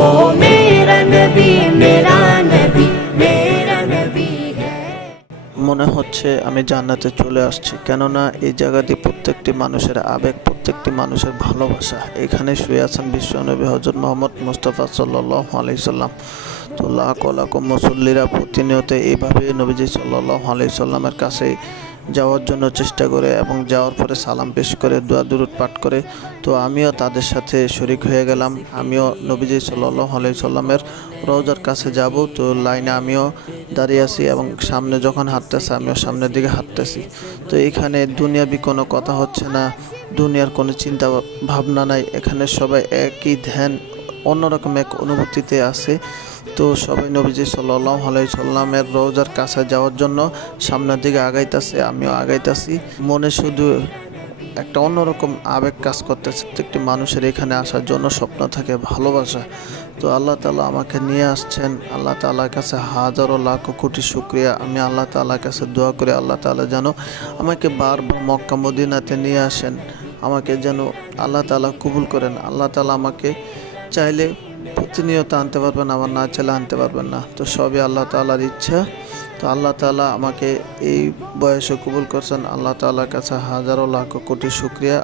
ओ मेरा नबी मेरा नबी मेरा नबी है। মনে হচ্ছে আমি জান্নাতে চলে আসছি, কেননা এই জায়গাটি প্রত্যেকটি মানুষের আবেগ, প্রত্যেকটি মানুষের ভালোবাসা। এখানে শুয়ে আছেন বিশ্বনবী হযরত মুহাম্মদ মুস্তাফা সাল্লাল্লাহু আলাইহি সাল্লাম। তো লাখ লাখ মুসল্লিরা প্রতিনিয়ত এইভাবে নবীজি সাল্লাল্লাহু আলাইহি সাল্লামের কাছে যাওয়ার জন্য চেষ্টা করে এবং যাওয়ার পরে সালাম পেশ করে দোয়া দুরূদ পাঠ করে। তো আমিও তাদের সাথে শরিক হয়ে গেলাম। আমিও নবীজি সাল্লাল্লাহু আলাইহি সাল্লামের রওজার কাছে যাব। তো লাইনে আমিও দাঁড়িয়ে আছি এবং সামনে যখন হাঁটতেছে আমিও সামনের দিকে হাঁটতেছি। তো এখানে দুনিয়াবি কোনো কথা হচ্ছে না, দুনিয়ার কোনো চিন্তা ভাবনা নাই। এখানে সবাই একই ধ্যান, অন্যরকম এক অনুভূতিতে আছে। তো সবাই নবীজি সাল্লাল্লাহু আলাইহি সাল্লামের রওজার কাছে যাওয়ার জন্য সামনের দিকে আগাইতেছে, আমিও আগাইতেছি। মনে শুধু একটা অন্যরকম আবেগ কাজ করতেছে। প্রত্যেকটি মানুষের এখানে আসার জন্য স্বপ্ন থাকে, ভালোবাসা। তো আল্লাহ তাআলা আমাকে নিয়ে আসছেন। আল্লাহ তাআলার কাছে হাজারো লাখো কোটি শুকরিয়া। আমি আল্লাহ তাআলার কাছে দোয়া করি আল্লাহ তাআলা যেন আমাকে বারবার মক্কা মদিনাতে নিয়ে আসেন, আমাকে যেন আল্লাহ তাআলা কবুল করেন। আল্লাহ তাআলা আমাকে চাইলে প্রতিনিয়ত আনতে পারবেন, আবার না চাইলে আনতে পারবেন না। তো সবই আল্লাহ তাআলার ইচ্ছা। তো আল্লাহ তাআলা আমাকে এই বয়সে কবুল করছেন, আল্লাহ তাআলার কাছে হাজারো লাখো কোটি শুকরিয়া।